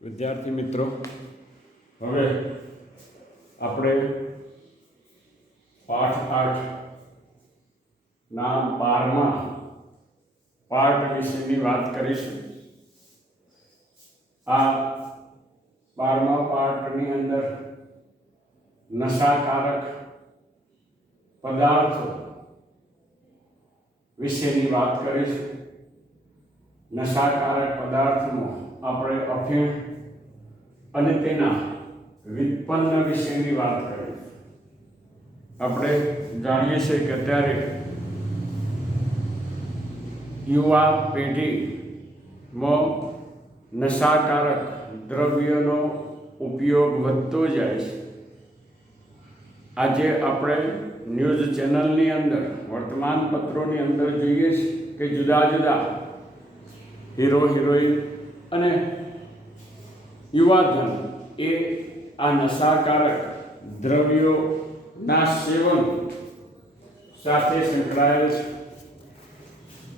વિદ્યાર્થી મિત્રો, હવે આપણે પાઠ 8 ના 12મા પાઠ વિશેની વાત કરીશું. આ 12મા પાઠની અંદર નશાકારક પદાર્થો વિશેની વાત કરીશું. નશાકારક પદાર્થમાં આપણે અફીણ અને તેના વ્યુત્પન્ન વિશેની વાત કરીએ. આપણે જાણીએ છીએ કે અત્યારે યુવા પેઢીમાં નશાકારક દ્રવ્યનો ઉપયોગ વધતો જાય છે. આજે આપણે ન્યૂઝ ચેનલની અંદર, વર્તમાનપત્રોની અંદર જોઈએ છીએ કે જુદા જુદા હીરો હિરોઈન અને યુવાધન એ આ નશાકારક દ્રવ્યોના સેવન સાથે સંકળાયેલ છે.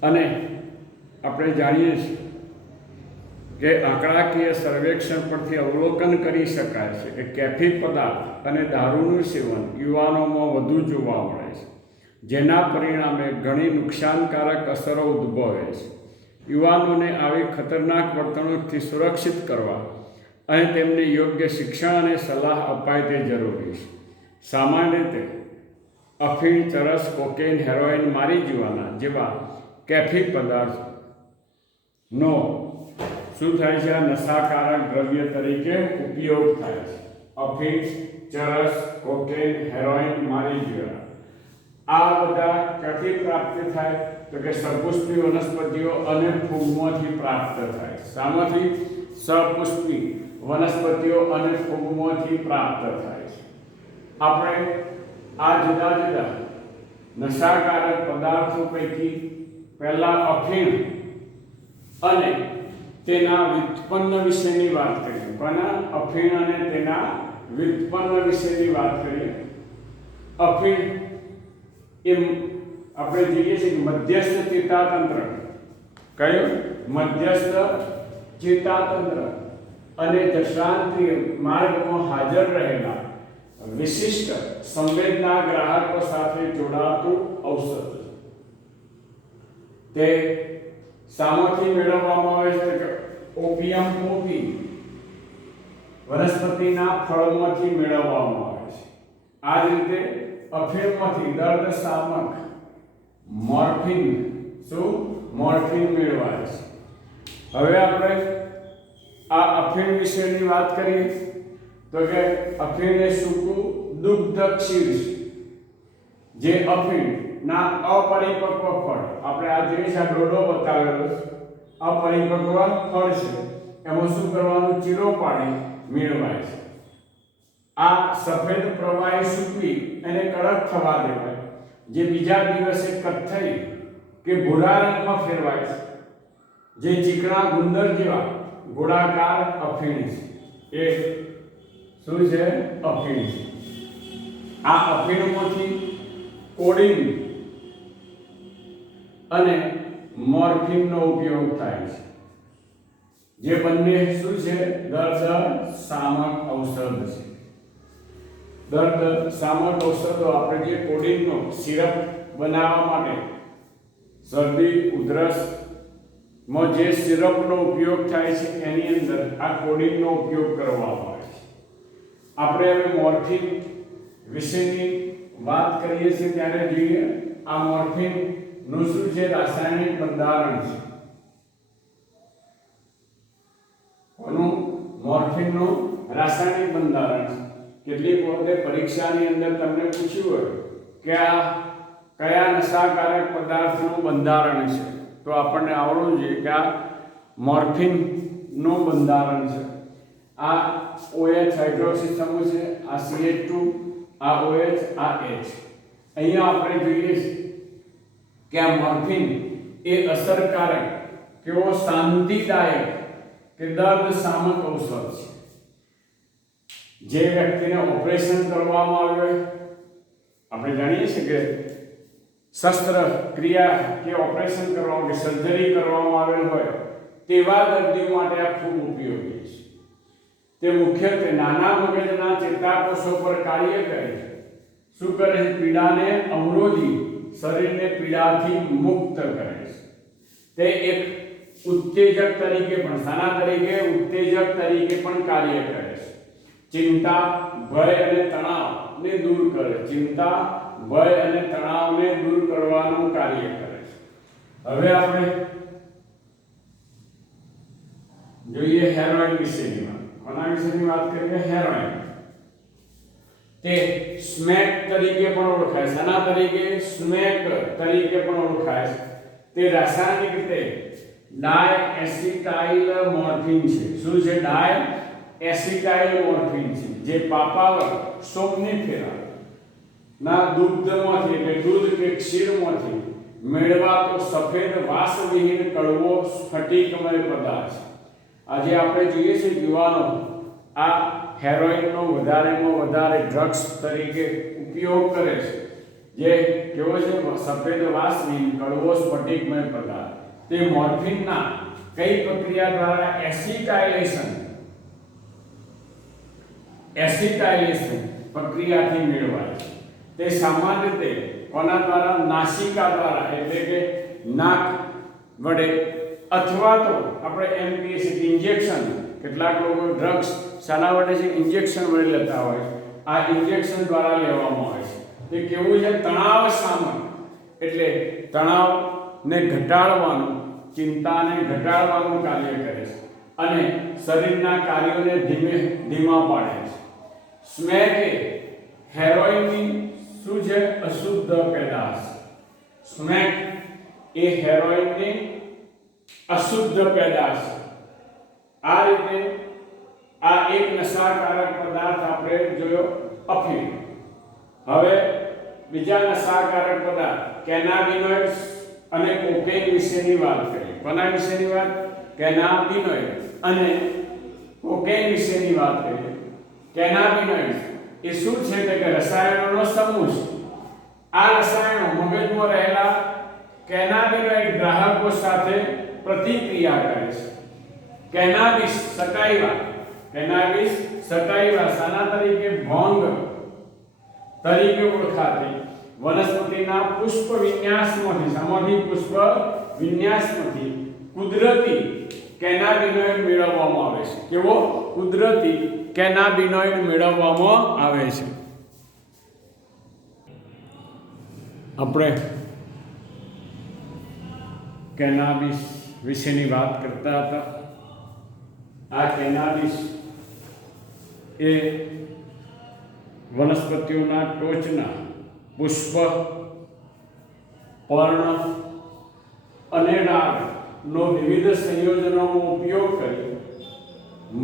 અને આપણે જાણીએ છીએ કે આંકડાકીય સર્વેક્ષણ પરથી અવલોકન કરી શકાય છે કે કેફી પદાર્થ અને દારૂનું સેવન યુવાનોમાં વધુ જોવા મળે છે, જેના પરિણામે ઘણી નુકસાનકારક અસરો ઉદ્ભવે છે. યુવાનોને આવી ખતરનાક વર્તણૂકથી સુરક્ષિત કરવા અને તેમને યોગ્ય શિક્ષણ અને સલાહ અપાય તે જરૂરી છે. સામાન્ય રીતે અફીણ, ચરસ, કોકેન, હેરોઇન, મારીજુઆના જેવા કેફી પદાર્થનો શું થાય છે? આ નશાકારક દ્રવ્ય તરીકે ઉપયોગ થાય છે. અફીણ, ચરસ, કોકેન, હેરોઇન, મારીજુઆના આ બધા ક્યાંથી પ્રાપ્ત થાય? તો કે સપુષ્પી વનસ્પતિઓ અને ફૂગમાંથી પ્રાપ્ત થાય. શામાંથી? સપુષ્પી વનસ્પતિઓ અને ફૂગમાંથી પ્રાપ્ત થાય છે. આપણે આ જુદા જુદા નશાકારક પદાર્થો પૈકી પહેલા અફીણ અને તેના વ્યુત્પન્ન વિશેની વાત કરીએ. કોના? અફીણ અને તેના વ્યુત્પન્ન વિશેની વાત કરીએ. અફીણ એમ આપણે જોઈએ છીએ કે મધ્યસ્થ ચેતાતંત્ર, કયું? મધ્યસ્થ ચેતાતંત્ર અને જઠરાંત્રિય માર્ગમાં હાજર રહેલા વિશિષ્ટ સંવેદના ગ્રાહકો સાથે જોડાતું ઔષધ. તે શામાંથી મેળવવામાં આવે છે? કે ઓપિયમ પોપી વનસ્પતિના ફળમાંથી મેળવવામાં આવે છે. આ જ રીતે અફીણમાંથી દર્દ શામક મોર્ફિન, શું? મોર્ફિન મેળવાય છે. હવે આપણે આ અફીણ વિશેની વાત કરીએ તો કે અફીણ એ સૂકું દુગ્ધ ક્ષીર છે, જે અફીણના અપરિપક્વ ફળ, આપણે આ જોઈએ છે, આ ડોડો બતાવેલો છે, અપરિપક્વ ફળ છે, એમાં શું કરવાનું? ચીરો પાડી મેળવાય છે. આ સફેદ પ્રવાહી સૂકવી એને કડક થવા દેવાય, જે બીજા દિવસે કથ્થઈ કે ભૂરા રંગમાં ફેરવાય છે, જે ચીકણા ગુંદર જેવા ગોળાકાર અફીણ છે. એ શું છે? અફીણ છે. આ અફીણમાંથી કોડીન અને મોર્ફિનનો ઉપયોગ થાય છે, જે બંને શું છે? દર્દ શામક ઔષધ છે. દર્દ શામક ઔષધો આપણે જે કોડીનનો સિરપ બનાવવા માટે શરદી ઉધરસ માં જે સિરપનો ઉપયોગ થાય છે એની અંદર આ કોડીનનો ઉપયોગ કરવામાં આવે છે. આપણે હવે મોર્ફિન વિશેની વાત કરીએ છીએ ત્યારે જોઈએ આ મોર્ફિનનું શું છે? રાસાયણિક બંધારણ છે. કોનું? મોર્ફિનનું રાસાયણિક બંધારણ છે. કેટલીક વખતે પરીક્ષાની અંદર તમને પૂછ્યું હોય કે આ કયા નશાકારક પદાર્થનું બંધારણ છે, તો આપણને આવડવું જોઈએ કે આ મોર્ફિનનું બંધારણ છે. આ OH હાઇડ્રોક્સી સમૂહ છે, આ CH2, આ OH, આ H. અહીંયા આપણે જોઈએ છીએ કે આ મોર્ફિન એ અસરકારક, કેવો? શાંતિદાયક કે દર્દ શામક ઔષધ છે. જે વ્યક્તિને ઓપરેશન કરવામાં આવ્યું, આપણે જાણીએ છીએ કે શસ્ત્રક્રિયા કે ઓપરેશન કરવામાં કે સર્જરી કરવામાં આવેલ હોય તેવા દર્દીઓ માટે આ ખૂબ ઉપયોગી છે. તે મુખ્યત્વે નાના મગજના ચેતાકોષો પર કાર્ય કરે છે. શું કરે છે? પીડાને અવરોધી શરીરને પીડાથી મુક્ત કરે છે. તે એક ઉત્તેજક તરીકે પણ શાના તરીકે? ઉત્તેજક તરીકે પણ કાર્ય કરે છે. ચિંતા, ભય અને તણાવને દૂર કરે. ચિંતા, ભય અને તણાવને દૂર કરવાનું કાર્ય કરે છે. હવે આપણે જોઈએ હેરોઇન વિશેની વાત. કોના વિશેની વાત કરીએ? હેરોઇન. તે સ્મેક તરીકે પણ ઓળખાય. શાના તરીકે? સ્મેક તરીકે પણ ઓળખાય છે. તે રાસાયણિક રીતે ડાયએસિટાઇલ મોર્ફિન છે. શું છે? ડાયએસિટાઇલ મોર્ફિન છે, જે પાપાવર સોમનીફેરા ના દૂધમાંથી એટલે દૂધ કે ક્ષીરમાંથી મેળવાતો સફેદ વાસવિહીન કડવો સ્ફટિકમય પદાર્થ છે. આજે આપણે જોઈએ છીએ યુવાનો આ હેરોઇનનો વધારેમાં વધારે ડ્રગ્સ તરીકે ઉપયોગ કરે છે. જે કેવો છે? સફેદ વાસવિહીન કડવો સ્ફટિકમય પદાર્થ. તે મોર્ફિનના કઈ પ્રક્રિયા દ્વારા? એસિટાઇલેશન પ્રક્રિયાથી મેળવાય છે. તે સામાન્ય રીતે કોના દ્વારા? નાસિકા દ્વારા, એટલે કે નાક વડે, અથવા તો આપણે એમ કહીએ છીએ ઇન્જેક્શન. કેટલાક લોકો ડ્રગ્સ શાના વડે છે? ઇન્જેક્શન વડે લેતા હોય છે. આ ઇન્જેક્શન દ્વારા લેવામાં આવે છે. તે કેવું છે? તણાવ શામક, એટલે તણાવને ઘટાડવાનું, ચિંતાને ઘટાડવાનું કાર્ય કરે છે અને શરીરના કાર્યોને ધીમા પાડે છે. સ્મેક એ હેરોઇનની શું છે? અશુદ્ધ પેદાશ. સ્મેક એ હેરોઇનની અશુદ્ધ પેદાશ. આ રીતે આ એક નશાકારક પદાર્થ આપણે જોયો, અફીણ. હવે બીજા નશાકારક પદાર્થ કેનાબિનોઇડ્સ અને કોકેન વિશેની વાત કરીએ. કોના વિશેની વાત? કેનાબિનોઇડ અને કોકેન વિશેની વાત કરીએ. કેનાબિનોઇડ એ શું છે? કે રસાયણોનો સમૂહ છે. આ રસાયણો મગજમાં રહેલા કેનાબિનોઇડ ગ્રાહકો સાથે પ્રતિક્રિયા કરે છે. કેનાબિસ સટાઇવા શાના તરીકે? ભોંગ તરીકે ઓળખાતી વનસ્પતિના પુષ્પ વિન્યાસમાંથી, સામાન્ય પુષ્પ વિન્યાસમાંથી કુદરતી કેનાબિનોઇડ મેળવવામાં આવે છે. કેવો? કુદરતી કેનાબિનોઇડ મેળવવામાં આવે છે. આપણે કેનાબિસ વિશેની વાત કરતા હતા. આ કેનાબિસ એ વનસ્પતિઓના ટોચના પુષ્પ, પર્ણ અને ડાળનો વિવિધ સંયોજનોનો ઉપયોગ કરી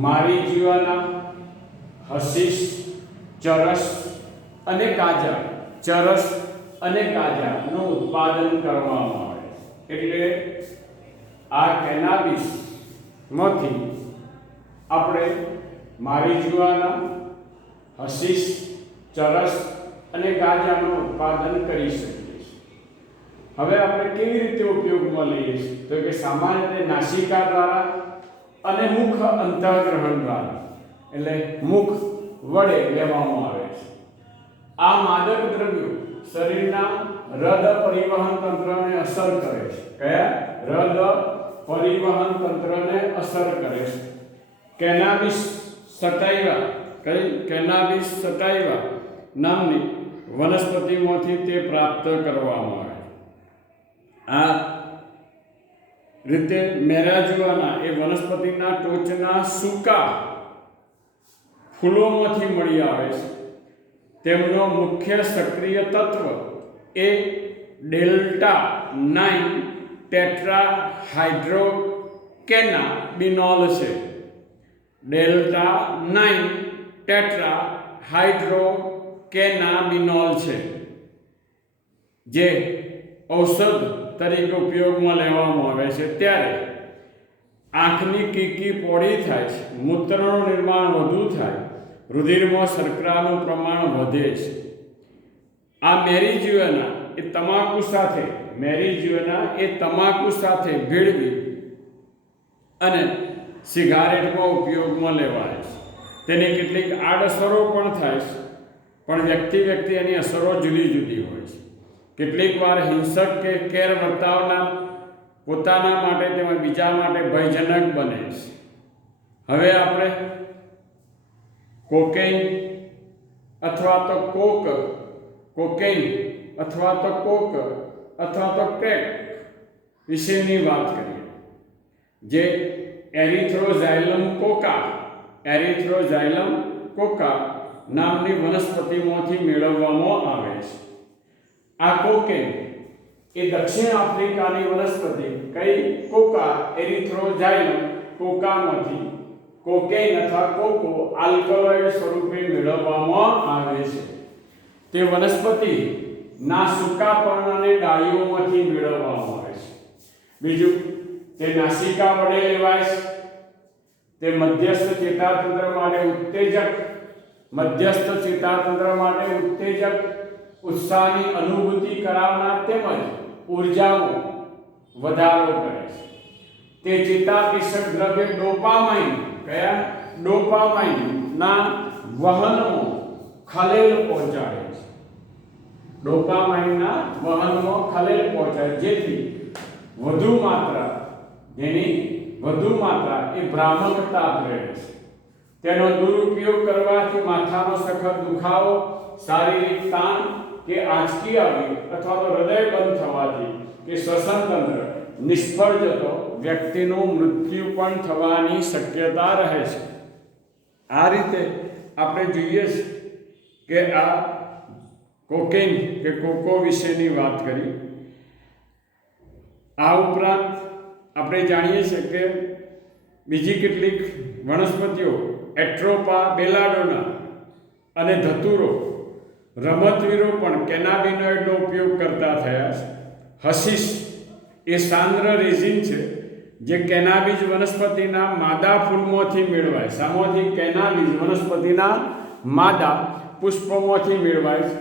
મારીજીવાના, હશીશ, ચરસ અને ગાંજાનું ઉત્પાદન કરવામાં આવે છે. એટલે આ કેનાબિસમાંથી આપણે મારીજુઆના, હશીશ, ચરસ અને ગાંજાનું ઉત્પાદન કરી શકીએ છીએ. હવે આપણે કેવી રીતે ઉપયોગમાં લઈએ છીએ? તો કે સામાન્ય રીતે નાસિકા દ્વારા અને મુખ અંતઃગ્રહણ દ્વારા, એટલે મુખ વડે લેવામાં આવે છે. આ માદક દ્રવ્યો શરીરના હૃદ પરિવહન તંત્રને અસર કરે છે. કયા? હૃદ પરિવહન તંત્રને અસર કરે છે. કેનાબિસ સટાઇવા નામની વનસ્પતિમાંથી તે પ્રાપ્ત કરવામાં આવે. આ રીતે મેરાજુઆના એ વનસ્પતિના ટોચના સૂકા ફૂલોમાંથી મળી આવે છે. તેમનો મુખ્ય સક્રિય તત્વ એ ડેલ્ટા 9 ટેટ્રાહાઇડ્રોકેનાબિનોલ છે. ડેલ્ટા 9 ટેટ્રાહાઇડ્રોકેનાબિનોલ છે, જે ઔષધ તરીકે ઉપયોગમાં લેવામાં આવે છે. ત્યારે આંખની કીકી પહોળી થાય છે, મૂત્રનું નિર્માણ વધુ થાય, રુધિરમાં શર્કરાનું પ્રમાણ વધે છે. આ મેરીજુઆના એ તમાકુ સાથે ભેળવી અને સિગારેટમાં ઉપયોગમાં લેવાય છે. તેની કેટલીક આડઅસરો પણ થાય છે, પણ વ્યક્તિ એની અસરો જુદી જુદી હોય છે. કેટલીક વાર હિંસક કે કેર વર્તાવના પોતાના માટે તેમજ બીજા માટે ભયજનક બને છે. હવે આપણે કોકેઇન અથવા તો કોકેઇન અથવા તો કોક અથવા તો ક્રેક વિશેની વાત કરીએ, જે એરિથ્રોઝાઇલમ કોકા નામની વનસ્પતિમાંથી મેળવવામાં આવે છે. આ કોકેન એ દક્ષિણ આફ્રિકાની વનસ્પતિ કઈ કોકા એરિથ્રોઝાઇલમ કોકામાંથી કોકેન અથવા કોકો આલ્કલોઇડ સ્વરૂપે મેળવવામાં આવે છે. તે વનસ્પતિ ના સૂકા પર્ણને ડાળીઓમાંથી મેળવવામાં આવે છે. બીજું, તે નાસિકા વડે લેવાય છે. તે મધ્યસ્થ ચેતાતંત્ર માટે ઉત્તેજક, ઉત્સાહની અનુભૂતિ કરાવનાર તેમજ ઉર્જાનો વધારો કરે છે. તે ચેતાપ્રેષક દ્રવ્ય ડોપામાઇનના વહનમાં ખલેલ પહોંચાડે છે. જેથી વધુ માત્રા એ ભ્રામકતા પ્રેરે છે. તેનો દુરુપયોગ કરવાથી માથાનો સખત દુખાવો, શારીરિક તાણ કે આંચકી આવી અથવા તો હૃદય બંધ થવાથી કે શ્વસન તંત્ર નિષ્ફળ જતો વ્યક્તિનું મૃત્યુ પણ થવાની શક્યતા રહે છે. આ રીતે આપણે જોઈએ કે આ કોકેન કે કોકો વિશેની વાત કરી. આ ઉપરાંત આપણે જાણીએ છીએ કે બીજી કેટલીક વનસ્પતિઓ એટ્રોપા, બેલાડોના અને ધતુરો, રમતવીરો પણ કેનાબિનોઇડનો ઉપયોગ કરતા થયા છે. હશીશ એ સાંદ્ર રેઝિન છે જે કેનાબીજ વનસ્પતિના માદા ફૂલમાંથી મેળવાય. સામોથી કેનાબીજ વનસ્પતિના માદા પુષ્પોમાંથી મેળવાય છે.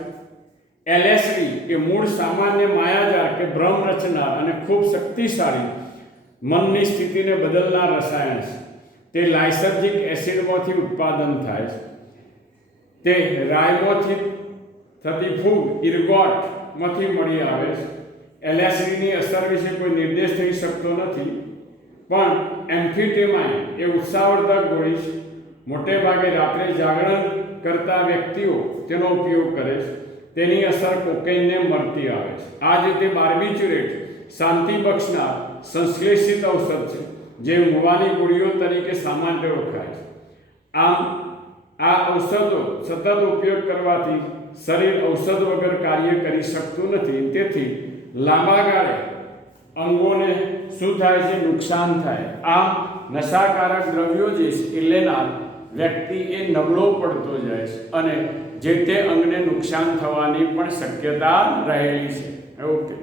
એલએસડી એ મૂળ સામાન્ય માયાજાળ કે ભ્રમ રચનાર અને ખૂબ શક્તિશાળી મનની સ્થિતિને બદલનાર રસાયણ છે. તે લાઇસર્જિક એસિડમાંથી ઉત્પાદન થાય છે. તે રાયમાંથી થતી ફૂગ ઇર્ગોટમાંથી મળી આવે છે. એલએસડીની અસર વિશે કોઈ નિર્દેશ થઈ શકતો નથી, પણ એમ્ફેટામાઇન એ ઉત્સાહવર્ધક ગોળી છે. મોટે ભાગે રાત્રે જાગરણ કરતા વ્યક્તિઓ તેનો ઉપયોગ કરે છે. તેની અસર કોકેનને મળતી આવે છે. આ જ રીતે બાર્બિચ્યુરેટ શાંતિ બક્ષનાર સંશ્લેષિત ઔષધ છે, જે મૂળાની ગોળીઓ તરીકે સામાન્ય ઓળખાય છે. આમ આ ઔષધો સતત ઉપયોગ કરવાથી શરીર ઔષધ વગર કાર્ય કરી શકતું નથી. તેથી લાંબા ગાળે અંગોને શું થાય છે? નુકસાન થાય. આમ નશાકારક દ્રવ્યો જે છે એ લેનાર વ્યક્તિ એ નબળો પડતો જાય છે અને જે તે અંગને નુકસાન થવાની પણ શક્યતા રહેલી છે. ઓકે.